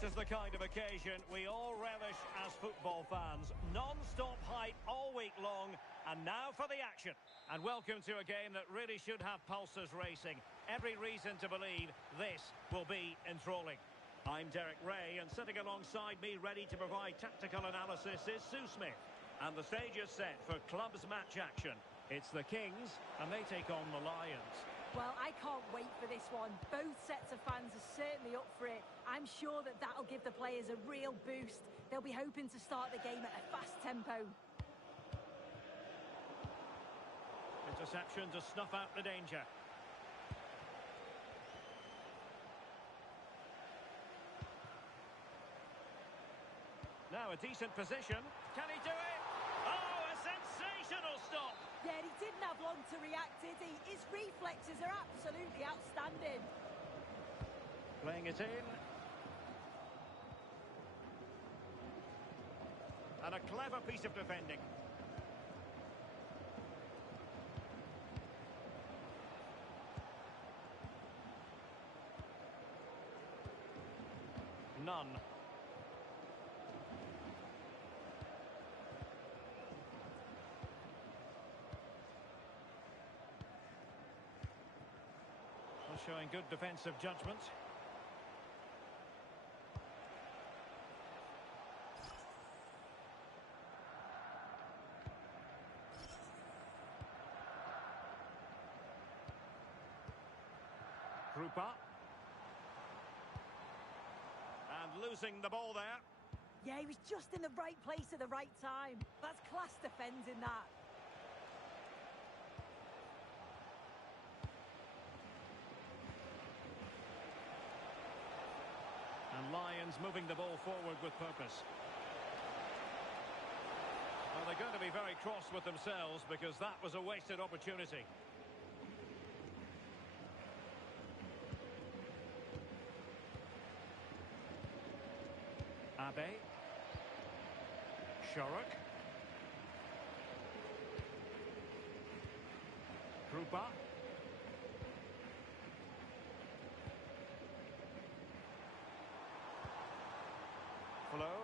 This is the kind of occasion we all relish as football fans. Non-stop hype all week long, and now for the action. And welcome to a game that really should have pulses racing. Every reason to believe this will be enthralling. I'm Derek Ray, and sitting alongside me ready to provide tactical analysis is Sue Smith. And the stage is set for clubs match action. It's the Kings, and they take on the Lions. Well, I can't wait for this one. Both sets of fans are certainly up for it. I'm sure that'll give the players a real boost. They'll be hoping to start the game at a fast tempo. Interception to snuff out the danger. Now a decent position. Can he do it? Oh, a sensational stop! Yeah, he didn't have long to react, did he? His reflexes are absolutely outstanding. Playing it in. And a clever piece of defending. None. Showing good defensive judgment. Krupa. And losing the ball there. Yeah, he was just in the right place at the right time. That's class defending, that. And Lions moving the ball forward with purpose. Well, they're going to be very cross with themselves because that was a wasted opportunity. Abe. Shorrock. Krupa. Flow.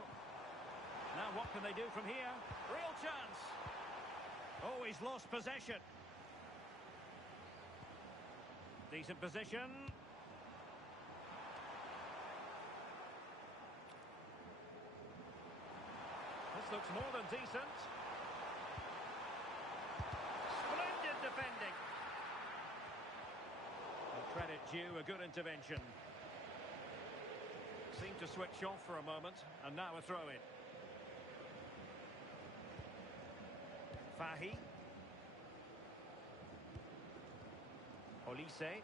Now what can they do from here? Real chance. Oh, he's lost possession. Decent position. This looks more than decent. Splendid defending. And credit due, a good intervention. Seemed to switch off for a moment, and now a throw-in. Fahy. Olise.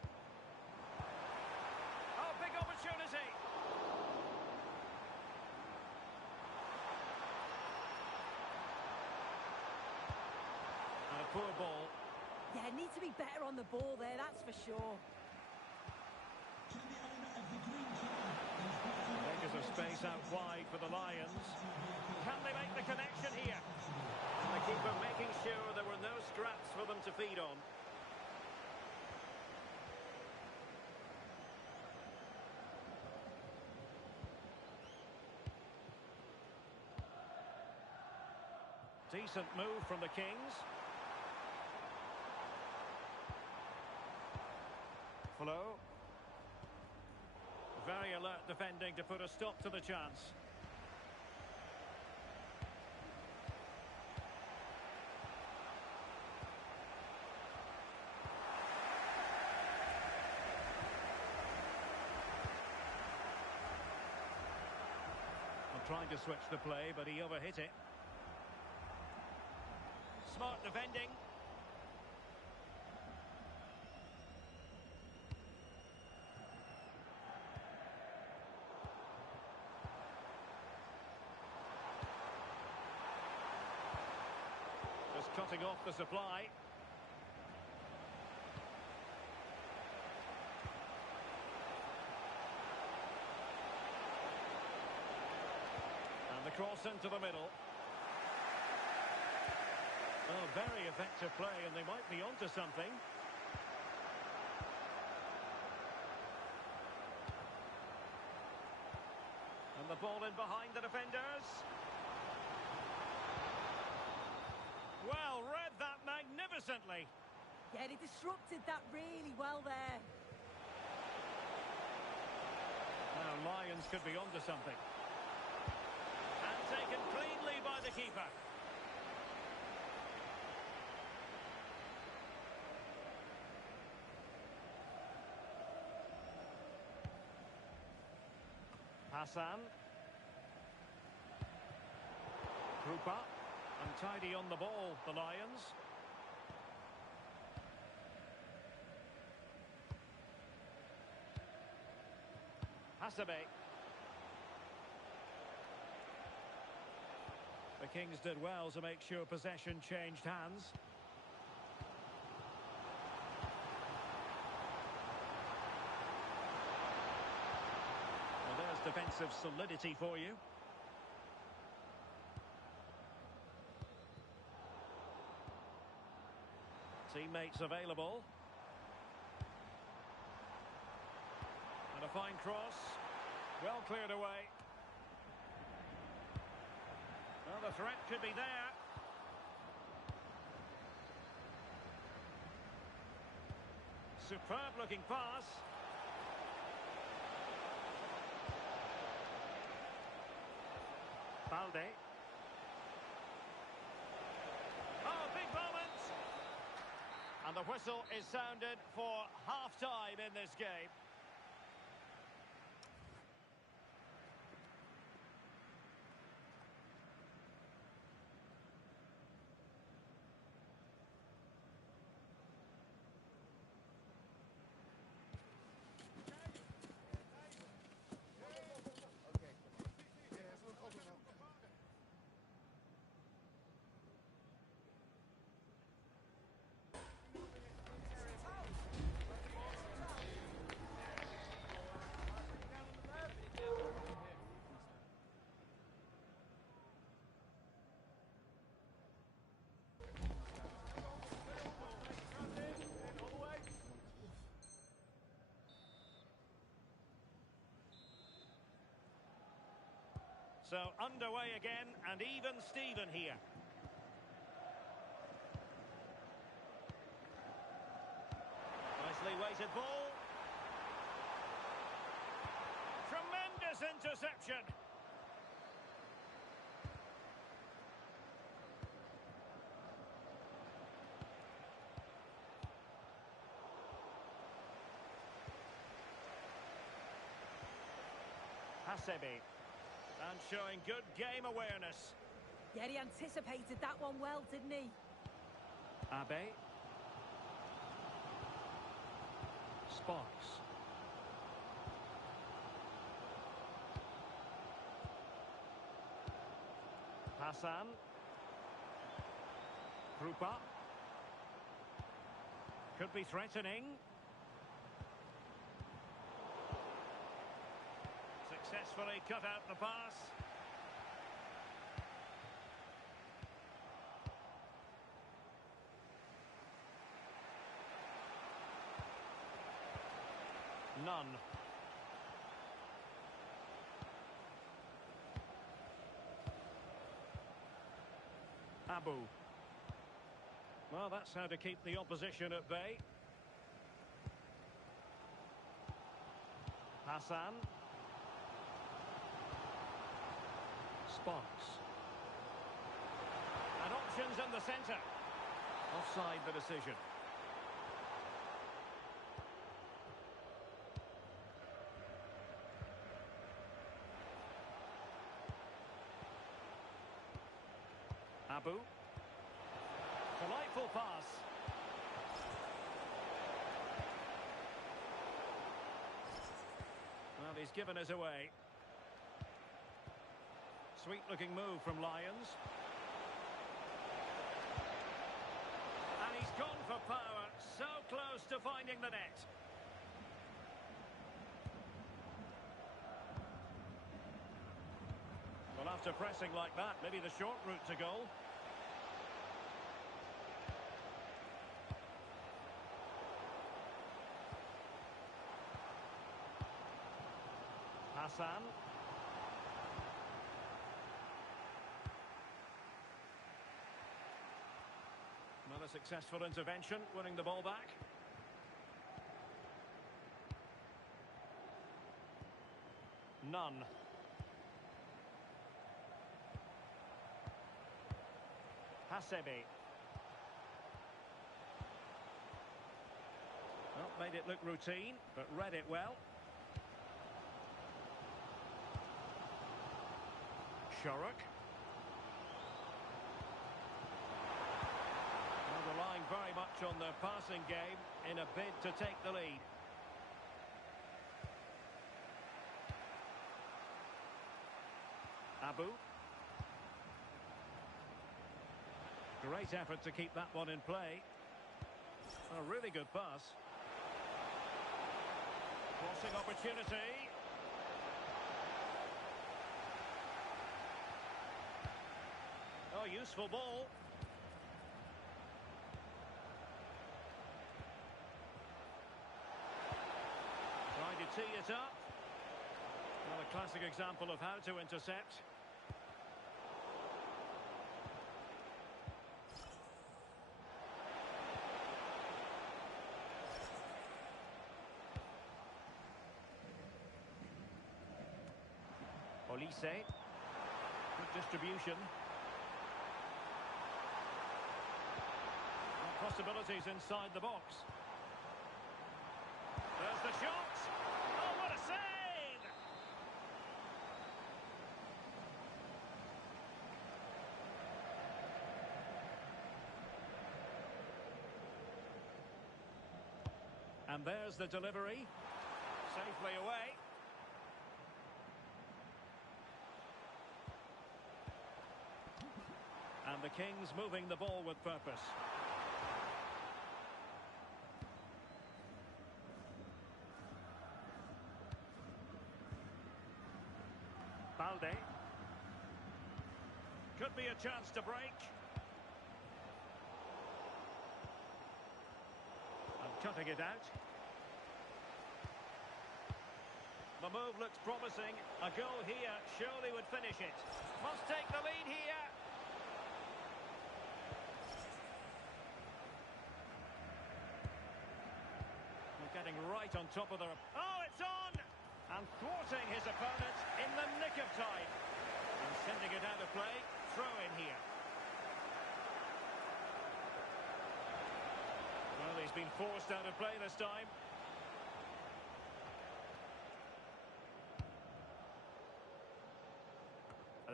Oh, big opportunity! And a poor ball. Yeah, need to be better on the ball there, that's for sure. Makers of space out wide for the Lions. Can they make the connection here? And the keeper making sure there were no scraps for them to feed on. Decent move from the Kings. Flow. Very alert defending to put a stop to the chance. I'm trying to switch the play, but he overhit it. Smart defending. Just cutting off the supply. And the cross into the middle. Oh, very effective play, and they might be onto something. the ball in behind the defenders. Well, read that magnificently. Yeah, he disrupted that really well there. Now, Lions could be onto something. And taken cleanly by the keeper. Hassan. Krupa. Untidy on the ball, the Lions. Hassabe. The Kings did well to make sure possession changed hands. Well, there's defensive solidity for you. Teammates available. And a fine cross. Well cleared away. Well, the threat could be there. Superb looking pass. Balde. Oh, big moment! And the whistle is sounded for half-time in this game. So underway again, and even Steven here. Nicely weighted ball. Tremendous interception. Hasebe. And showing good game awareness. Yeah, he anticipated that one well, didn't he? Abe. Sparks. Hassan. Krupa. Could be threatening. Successfully cut out the pass. None. Abu. Well, that's how to keep the opposition at bay. Hassan. Sparks. And options in the centre. Offside the decision. Abu. Delightful pass. Well, he's given us away. Sweet looking move from Lions. And he's gone for power. So close to finding the net. Well, after pressing like that, maybe the short route to goal. Hassan. successful intervention, winning the ball back. None. Hasebe. Well, made it look routine, but read it well. Shorrock. Well, relying very much on their passing game in a bid to take the lead. Abu. Great effort to keep that one in play. A really good pass. Crossing opportunity. Oh, useful ball. Trying to tee it up. Well, a classic example of how to intercept. Olise. Good distribution. Possibilities inside the box. There's the shot. Oh, what a save! And there's the delivery. Safely away. And the Kings moving the ball with purpose. Balde. Could be a chance to break. And cutting it out. The move looks promising. A goal here surely would finish it. Must take the lead here. Getting right on top of the... Oh, it's on! And thwarting his opponent in the nick of time. And sending it out of play. Throw in here. Well, he's been forced out of play this time.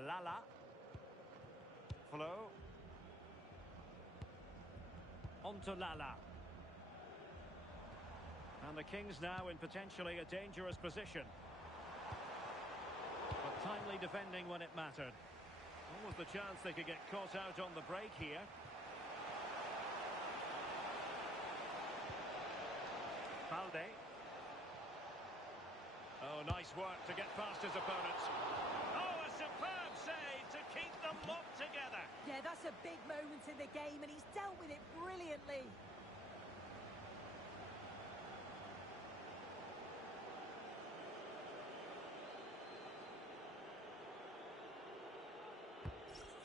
Lala. Flo. Onto Lala. And the Kings now in potentially a dangerous position. But timely defending when it mattered. Almost the chance they could get caught out on the break here. Balde. Oh, nice work to get past his opponents. Oh, a superb save to keep them locked together. Yeah, that's a big moment in the game, and he's dealt with it brilliantly.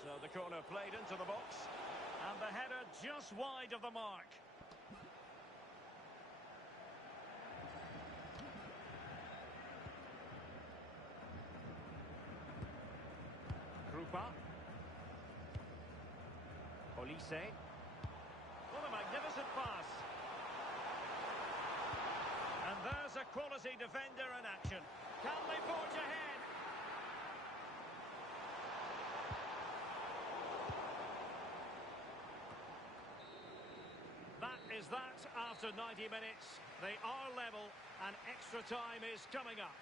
So the corner played into the box. And the header just wide of the mark. Krupa. Olise. What a magnificent pass. And there's a quality defender in action. Can they forge ahead? That is that after 90 minutes. They are level and extra time is coming up.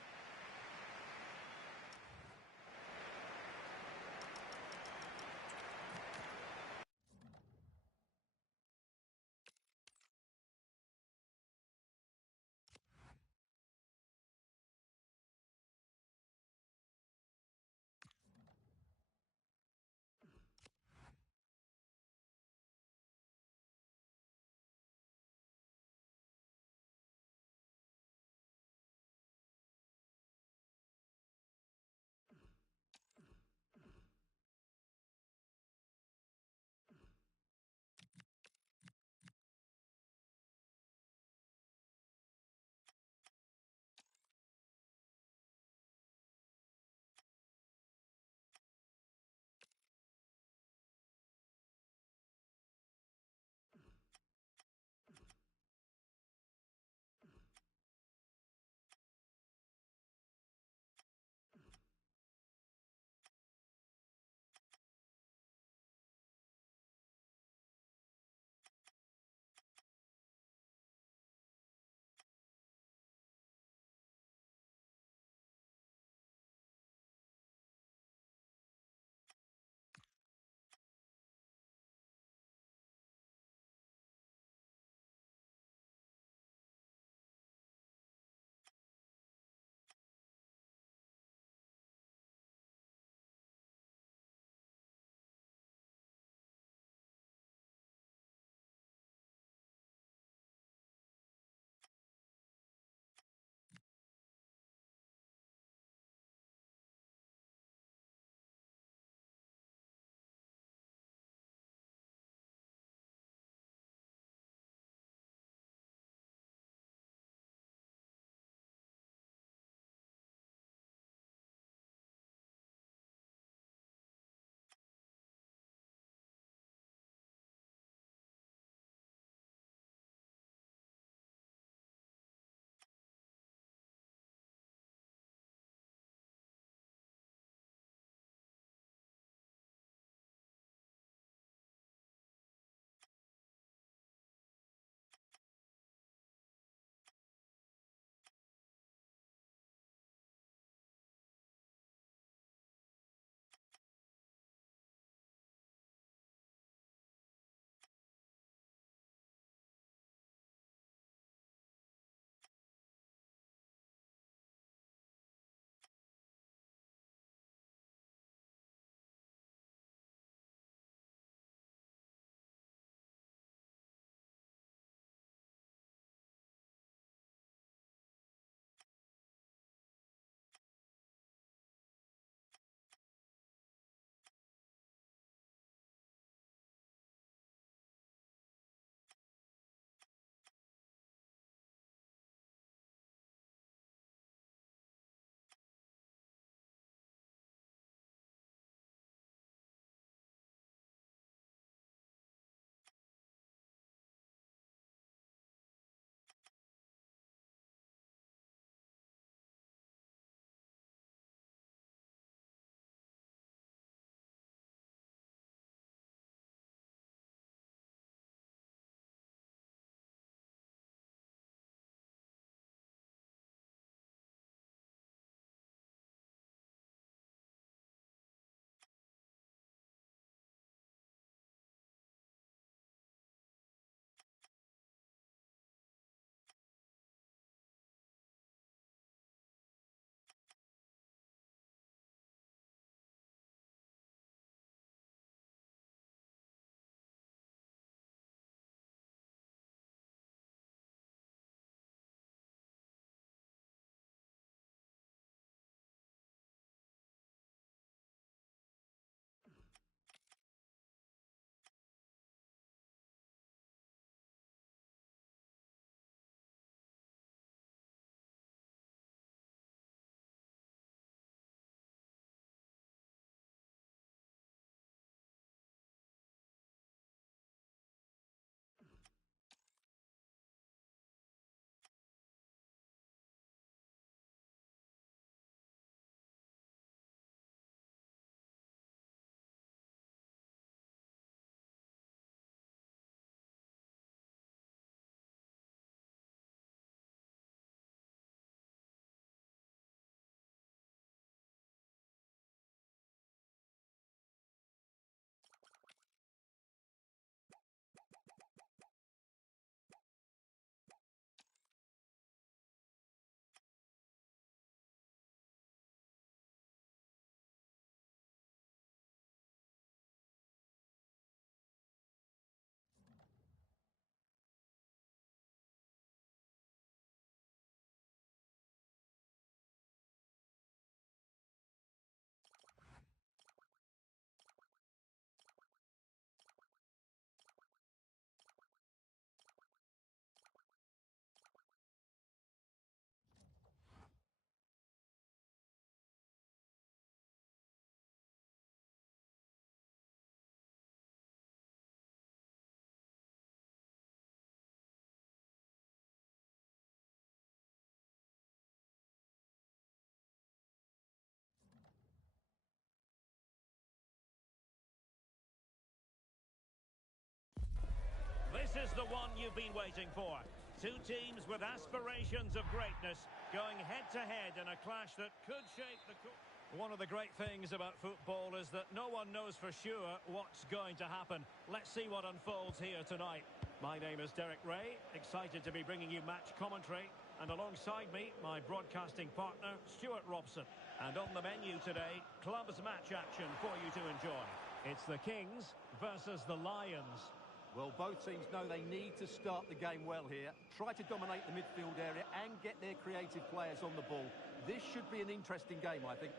is the one you've been waiting for. Two teams with aspirations of greatness going head-to-head in a clash that could shape the course. One of the great things about football is that no one knows for sure what's going to happen. Let's see what unfolds here tonight. My name is Derek Ray, excited to be bringing you match commentary. And alongside me, my broadcasting partner, Stuart Robson. And on the menu today, clubs match action for you to enjoy. It's the Kings versus the Lions. Well, both teams know they need to start the game well here. Try to dominate the midfield area and get their creative players on the ball. This should be an interesting game, I think.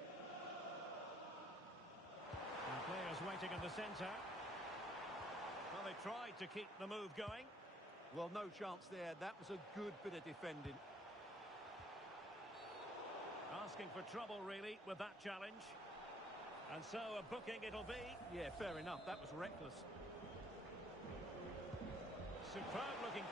And players waiting in the centre. Well, they tried to keep the move going. Well, no chance there. That was a good bit of defending. Asking for trouble, really, with that challenge. And so a booking it'll be. Yeah, fair enough. That was reckless. Superb looking.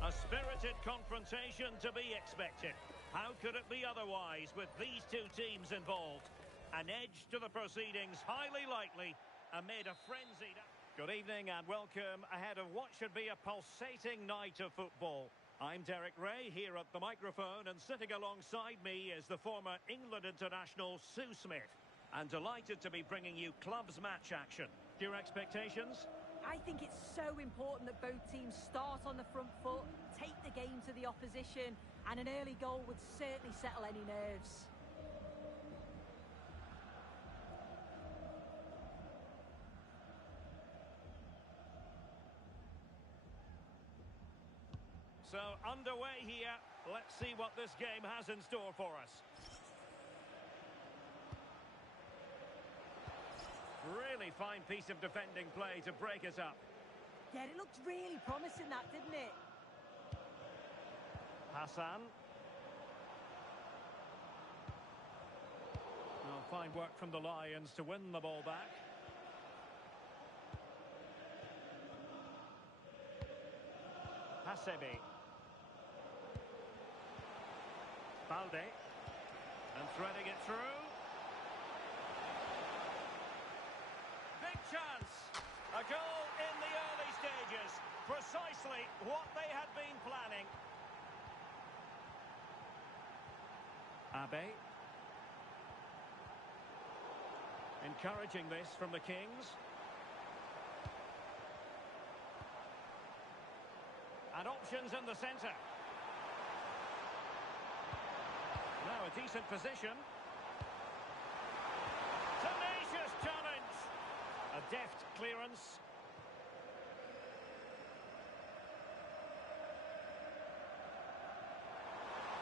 A spirited confrontation to be expected. How could it be otherwise with these two teams involved? An edge to the proceedings, highly likely, amid a frenzied... Good evening and welcome ahead of what should be a pulsating night of football. I'm Derek Ray here at the microphone, and sitting alongside me is the former England international Sue Smith. I'm delighted to be bringing you clubs match action. Your expectations? I think it's so important that both teams start on the front foot, take the game to the opposition, and an early goal would certainly settle any nerves. So, underway here. Let's see what this game has in store for us. Really fine piece of defending play to break us up. Yeah, it looked really promising, that, didn't it? Hassan. Well, fine work from the Lions to win the ball back. Hasebe. Balde. And threading it through. Chance. A goal in the early stages. Precisely what they had been planning. Abe. Encouraging this from the Kings. options in the centre. Now a decent position. Tenacious challenge. A deft clearance.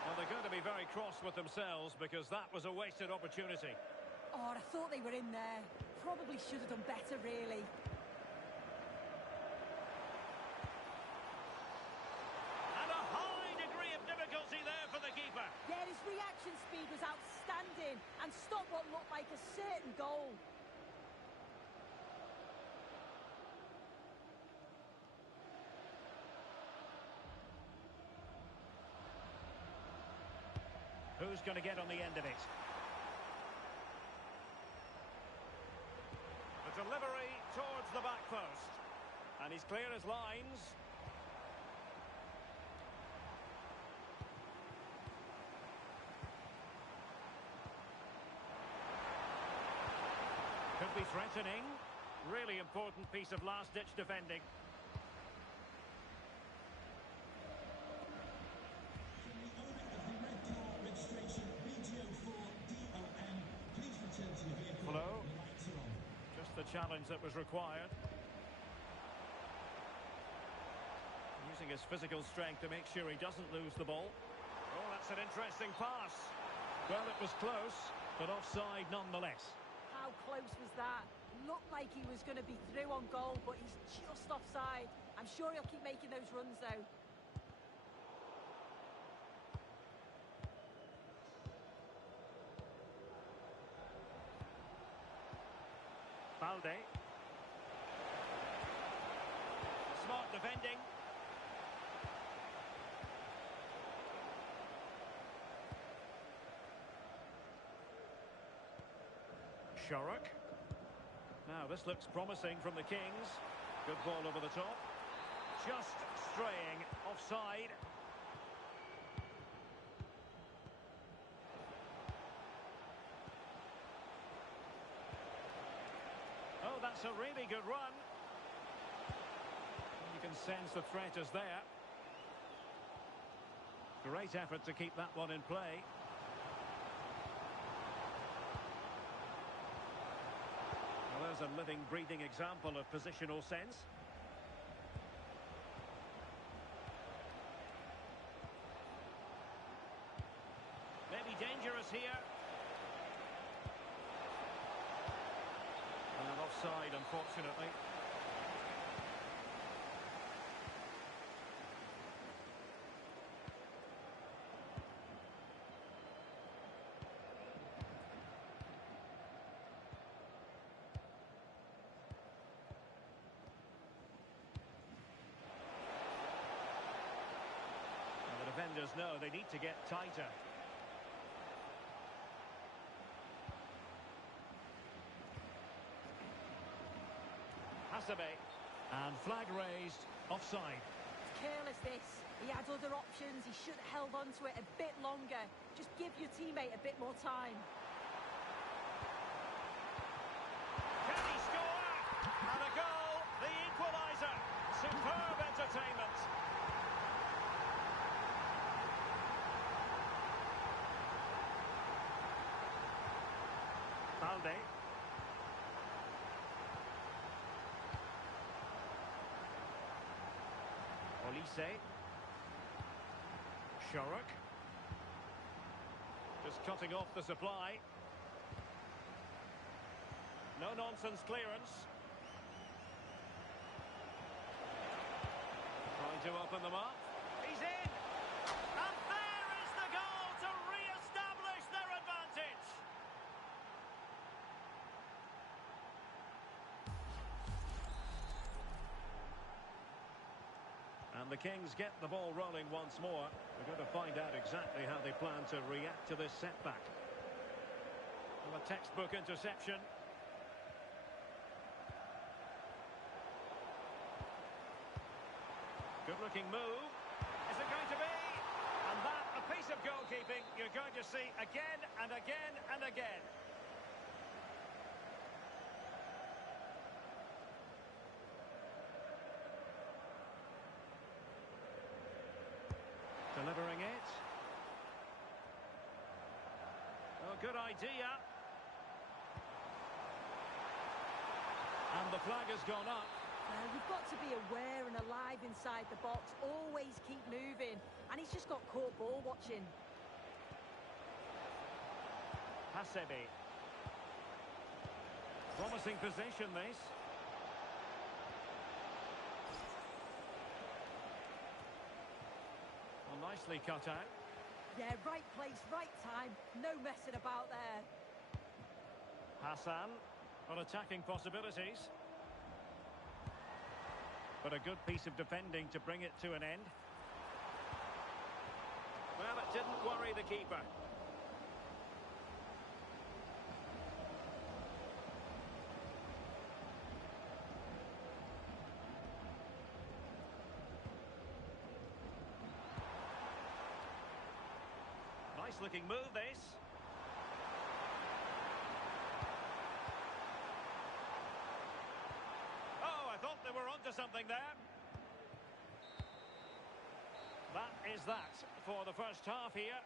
Well, they're going to be very cross with themselves because that was a wasted opportunity. Oh, I thought they were in there. Probably should have done better, really. And a high degree of difficulty there for the keeper. Yeah, his reaction speed was outstanding and stopped what looked like a certain goal. Who's going to get on the end of it? The delivery towards the back post. And he's clear as lines. Could be threatening. Really important piece of last-ditch defending. Flow. Just the challenge that was required. Using his physical strength to make sure he doesn't lose the ball. Oh, that's an interesting pass. Well, it was close, but offside nonetheless. How close was that? Looked like he was going to be through on goal, but he's just offside. I'm sure he'll keep making those runs, though. Balde. Smart defending. Shorrock. Now this looks promising from the Kings. Good ball over the top. Just straying offside. Oh, that's a really good run. You can sense the threat is there. Great effort to keep that one in play. Well, there's a living, breathing example of positional sense. Maybe dangerous here. And offside, unfortunately. And the defenders know they need to get tighter. And flag raised, offside. It's careless, this. He had other options. He should have held on to it a bit longer. Just give your teammate a bit more time. Can he score? And a goal, the equaliser. Superb entertainment. Balde. Olise. Shorrock. Just cutting off the supply. No nonsense clearance. Trying to open them up. He's in! And there is the goal to re-establish their advantage! And the Kings get the ball rolling once more. We're going to find out exactly how they plan to react to this setback. Well, a textbook interception. Good-looking move. Is it going to be? And that, a piece of goalkeeping you're going to see again and again and again. good idea. And the flag has gone up. Well, you've got to be aware and alive inside the box. Always keep moving. And he's just got caught ball watching. Hasebe. Promising position, this. Well, nicely cut out. Yeah, right place, right time. No messing about there. Hassan. Well, attacking possibilities. But a good piece of defending to bring it to an end. Well, it didn't worry the keeper. Nice looking move, this. Oh, I thought they were onto something there. That is that for the first half here.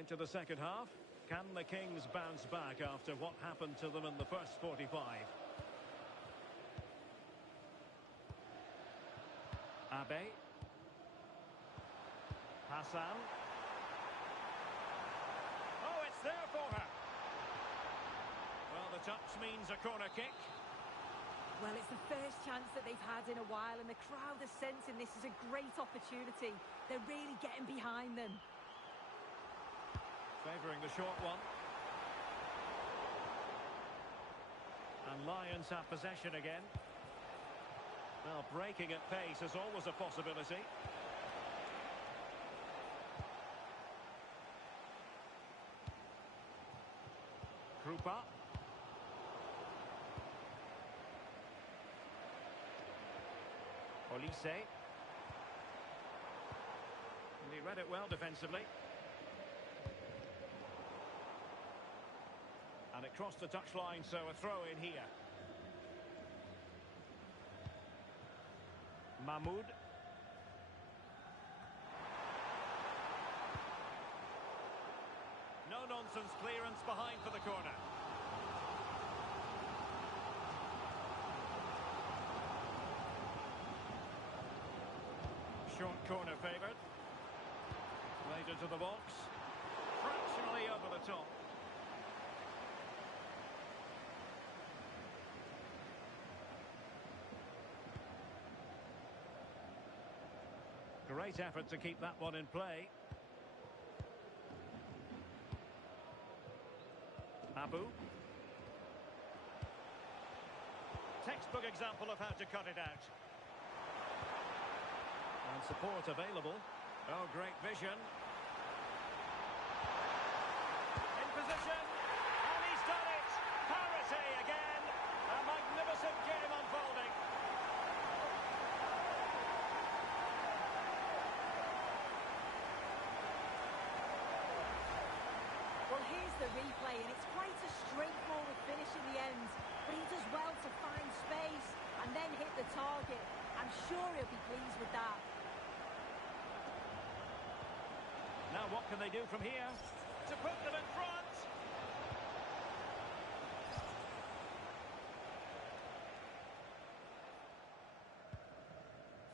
Into the second half. Can the Kings bounce back after what happened to them in the first 45? Abe. Hassan. Oh, it's there for her. Well, the touch means a corner kick. Well, it's the first chance that they've had in a while, and the crowd are sensing this is a great opportunity. They're really getting behind them. Favouring the short one. And Lions have possession again. Well, breaking at pace is always a possibility. Krupa. Olise. And he read it well defensively. And it crossed the touchline, so a throw in here. Mahmoud. No-nonsense clearance behind for the corner. Short corner favoured. Later to the box. Fractionally over the top. Great effort to keep that one in play. Abu. Textbook example of how to cut it out. And support available. Oh, great vision. In position. And he's done it. Parity again. A magnificent game unfolding. Well, here's the replay, and it's quite a straightforward finish in the end. But he does well to find space and then hit the target. I'm sure he'll be pleased with that. Now what can they do from here to put them in front?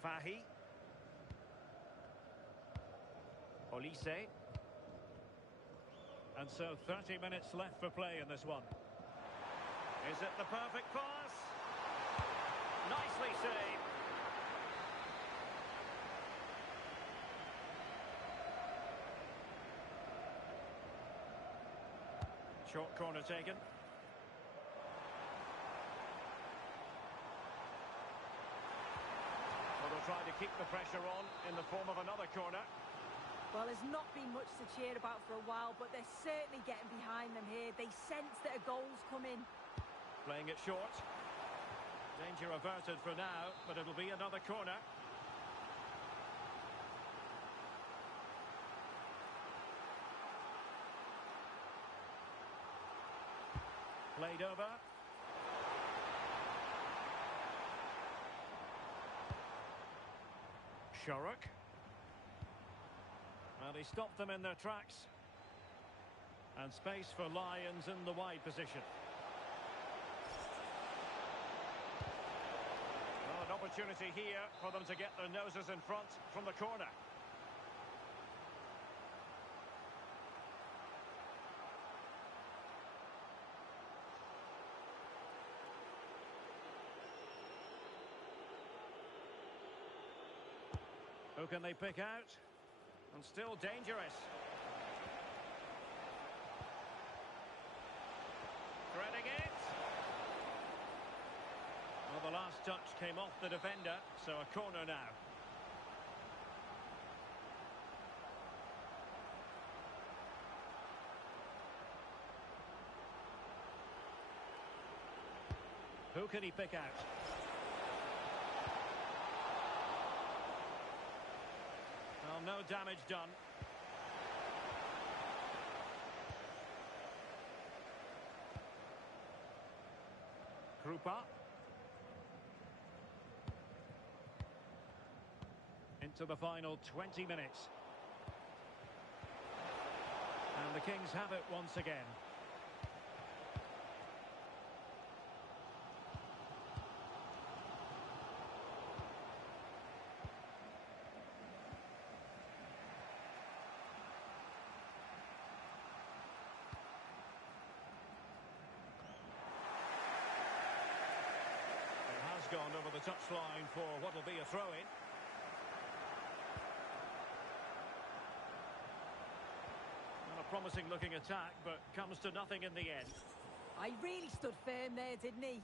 Fahi. Olise. And so 30 minutes left for play in this one. Is it the perfect pass? Nicely saved. Short corner taken. Well, they'll try to keep the pressure on in the form of another corner. Well, there's not been much to cheer about for a while, but they're certainly getting behind them here. They sense that a goal's coming. Playing it short. Danger averted for now, but it'll be another corner. Played over. Sharuk. Well, he stopped them in their tracks. And space for Lions in the wide position. Well, an opportunity here for them to get their noses in front from the corner. Who can they pick out? And still dangerous. Threading it. Well, the last touch came off the defender, so a corner now. Who can he pick out? Well, no damage done. Krupa. Into the final 20 minutes. And the Kings have it once again. Gone over the touchline for what will be a throw-in. Well, a promising looking attack, but comes to nothing in the end. I really stood firm there, didn't he?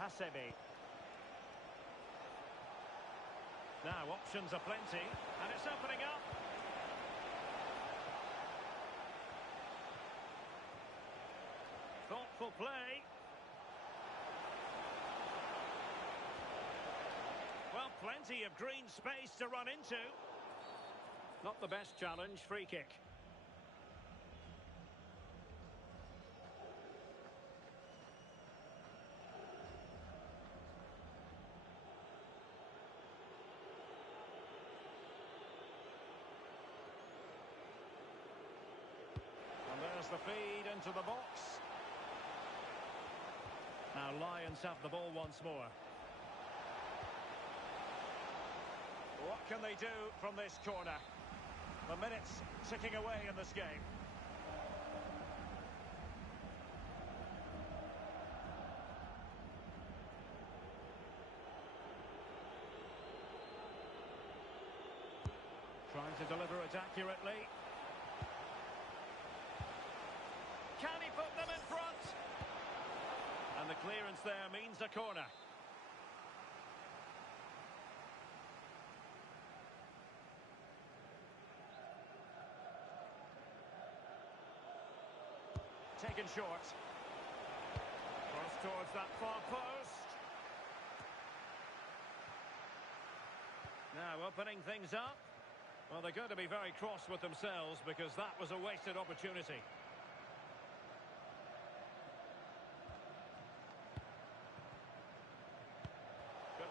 Hasebi. Now options are plenty, and it's opening up. Thoughtful play. Well, plenty of green space to run into. Not the best challenge, free kick. The feed into the box. Now Lions have the ball once more. What can they do from this corner? The minutes ticking away in this game. Trying to deliver it accurately. Can he put them in front? And the clearance there means a corner. Taken short. Cross towards that far post. Now opening things up. Well, they're going to be very cross with themselves because that was a wasted opportunity.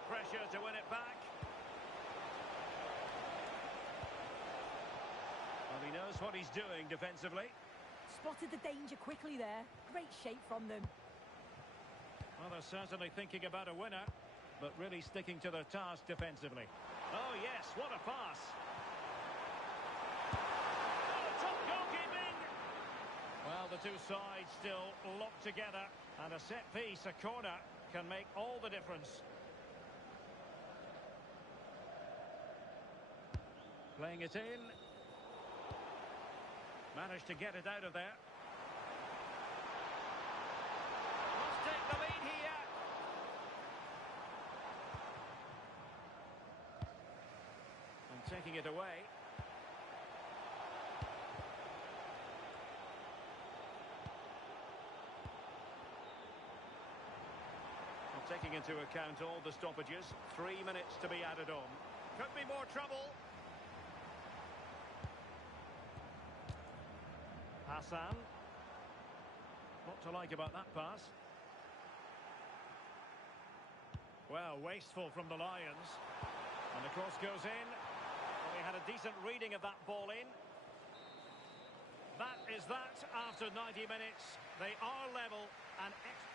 Pressure to win it back. Well, he knows what he's doing defensively. Spotted the danger quickly there. Great shape from them. Well, they're certainly thinking about a winner, but really sticking to their task defensively. Oh, yes, what a pass. Oh, top goalkeeping. Well, the two sides still locked together, and a set piece, a corner, can make all the difference. Playing it in. Managed to get it out of there. Must take the lead here. And taking it away. Well, taking into account all the stoppages, 3 minutes to be added on. Could be more trouble. Hassan. What to like about that pass? Well, wasteful from the Lions. And the cross goes in. Well, they had a decent reading of that ball in. That is that after 90 minutes. They are level and extra.